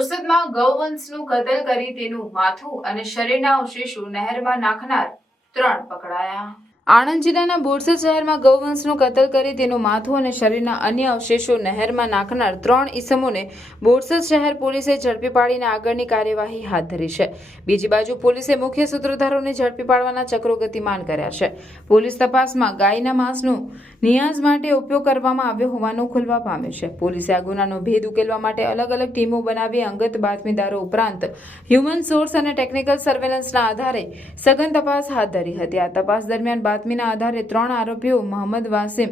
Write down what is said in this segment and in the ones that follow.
બોરસદમાં ગૌવંશનું કતલ કરી તેનું માથું અને શરીરના અવશેષો નહેરમાં નાખનાર 3 પકડાયા। આણંદ જિલ્લાના બોરસદ શહેરમાં ગૌવંશનું કતલ કરી તેનું માથું અને શરીરના અન્ય અવશેષો નહેરમાં નાખનાર 3 ઈસમોને બોરસદ શહેર પોલીસે ઝડપી પાડીને આગળની કાર્યવાહી હાથ ધરી છે। બીજી બાજુ પોલીસે મુખ્ય સૂત્રધારોને ઝડપી પાડવાના ચક્રો ગતિમાન કર્યા છે। પોલીસ તપાસમાં ગાયના માંસનું નિયાઝ માટે ઉપયોગ કરવામાં આવ્યો હોવાનું ખુલવા પામ્યું છે। પોલીસે આ ગુનાનો ભેદ ઉકેલવા માટે અલગ અલગ ટીમો બનાવી અંગત બાતમીદારો ઉપરાંત હ્યુમન સોર્સ અને ટેકનિકલ સર્વેલન્સના આધારે સઘન તપાસ હાથ ધરી હતી। આ તપાસ દરમિયાન બાતમીના આધારે 3 આરોપીઓ મોહમ્મદ વાસિમ,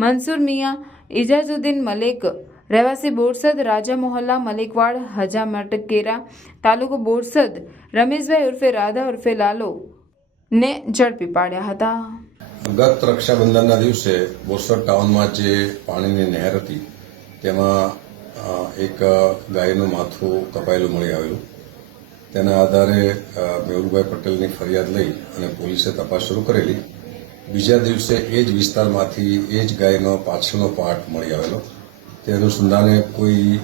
મંસૂર મિયા, ઇજાઝુદ્દીન મલેક રહેવાસી બોરસદ, રાજા મોહલ્લા, મલિકવાડ, હજામટકેરા, તાલુકો બોરસદ, રમેશભાઈ ઉર્ફે રાધા ઉર્ફે લાલો ને ઝડપી પાડ્યા હતા। ગત રક્ષાબંધનના દિવસે બોરસદ ટાઉનમાં જે પાણીની નહેર હતી તેમાં એક ગાયનું માથું કપાયેલું મળી આવેલું। તેના આધારે મેહુલભાઈ પટેલની ફરિયાદ લઈ અને પોલીસે તપાસ શરૂ કરેલી। બીજા દિવસે એ જ વિસ્તારમાંથી એ જ ગાયનો પાછળનો પાર્ટ મળી આવેલો। તે અનુસંધાને કોઈ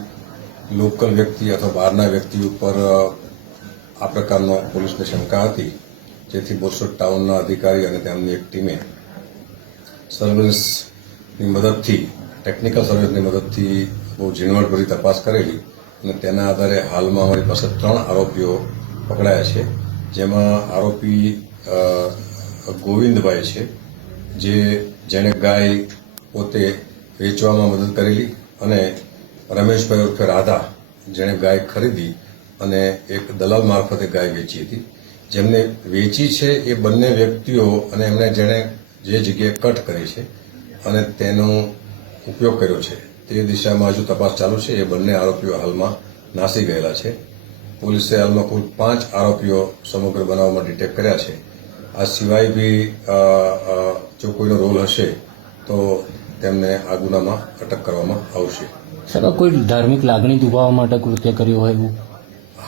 લોકલ વ્યક્તિ અથવા બહારના વ્યક્તિ ઉપર આ પ્રકારનો પોલીસને શંકા હતી, જેથી બોરસદ ટાઉનના અધિકારી અને તેમની એક ટીમે સર્વેલન્સની મદદથી, ટેકનિકલ સર્વેલન્સની મદદથી બહુ ઝીણવટભરી તપાસ કરેલી અને તેના આધારે હાલમાં અમારી પાસે 3 આરોપીઓ પકડાયા છે। જેમાં આરોપી ગોવિંદભાઈ છે, જેણે ગાય પોતે વેચવામાં મદદ કરેલી, અને રમેશભાઈ ઉર્ફે રાધા, જેણે ગાય ખરીદી અને એક દલાલ મારફતે ગાય વેચી હતી। જેમને વેચી છે એ બંને વ્યક્તિઓ અને એમણે જેણે જે જગ્યાએ કટ કરી છે અને તેનો ઉપયોગ કર્યો છે તે દિશામાં હજુ તપાસ ચાલુ છે। એ બંને આરોપીઓ હાલમાં નાસી ગયેલા છે। પોલીસે હાલમાં કુલ 5 આરોપીઓ સમગ્ર બનાવમાં ડિટેક્ટ કર્યા છે। આ સિવાય બી જો કોઈનો રોલ હશે તો તેમને આ ગુનામાં અટક કરવામાં આવશે। સર, કોઈ ધાર્મિક લાગણી દુભાવવા માટે કૃત્ય કર્યું હોય એવું?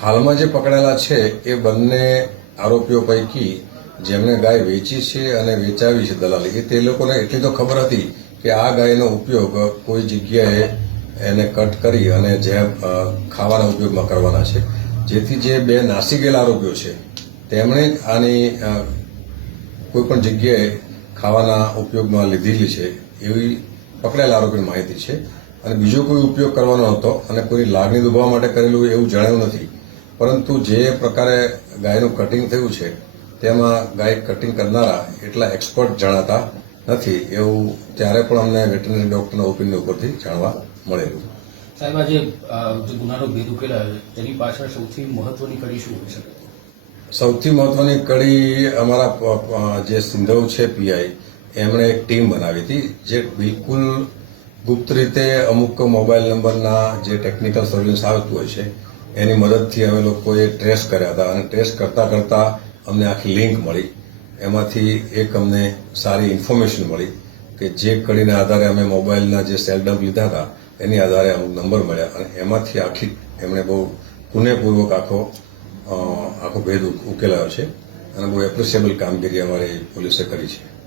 હાલમાં જે પકડાયેલા છે એ બંને આરોપીઓ પૈકી જેમણે ગાય વેચી છે અને વેચાવી છે દલાલી, તે લોકોને એટલી તો ખબર હતી કે આ ગાયનો ઉપયોગ કોઈ જગ્યાએ એને કટ કરી અને જે ખાવાના ઉપયોગમાં કરવાના છે, જેથી જે 2 નાસી ગયેલા આરોપીઓ છે તેમણે આની કોઈ પણ જગ્યાએ ખાવાના ઉપયોગમાં લીધેલી છે એવી પકડાયેલા આરોપીની માહિતી છે। અને બીજો કોઈ ઉપયોગ કરવાનો હતો અને કોઈ લાગણી દુભાવવા માટે કરેલું એવું જણાયું નથી, પરંતુ જે પ્રકારે ગાયનું કટિંગ થયું છે તેમાં ગાય કટિંગ કરનારા એટલા એક્સપર્ટ જણાતા નથી એવું ત્યારે પણ અમને વેટરનરી ડોક્ટરના ઓપિનિયન ઉપરથી જાણવા મળેલું। સાહેબ, આજે જે ગુનાનો ભેદ ઉકેલાયો છે તેની પાછળ સૌથી મહત્વની કડી શું હોઈ શકે? સૌથી મહત્વની કડી અમારા જે સિંધવ છે પીઆઈ, એમણે એક ટીમ બનાવી હતી જે બિલકુલ ગુપ્ત રીતે અમુક મોબાઈલ નંબરના જે ટેકનિકલ સર્વેલન્સ આવતું હોય છે એની મદદથી અમે લોકોએ ટ્રેસ કર્યા હતા, અને ટ્રેસ કરતાં કરતાં અમને આખી લિંક મળી। એમાંથી એક અમને સારી ઇન્ફોર્મેશન મળી કે જે કડીના આધારે અમે મોબાઈલના જે સેલ ડમ્પ લીધા હતા એની આધારે અમુક નંબર મળ્યા, અને એમાંથી આખી એમણે બહુ પુણ્યપૂર્વક આખો ભેદ ઉકેલાયો છે, અને બહુ એપ્રિશિયેબલ કામગીરી અમારી પોલીસે કરી છે।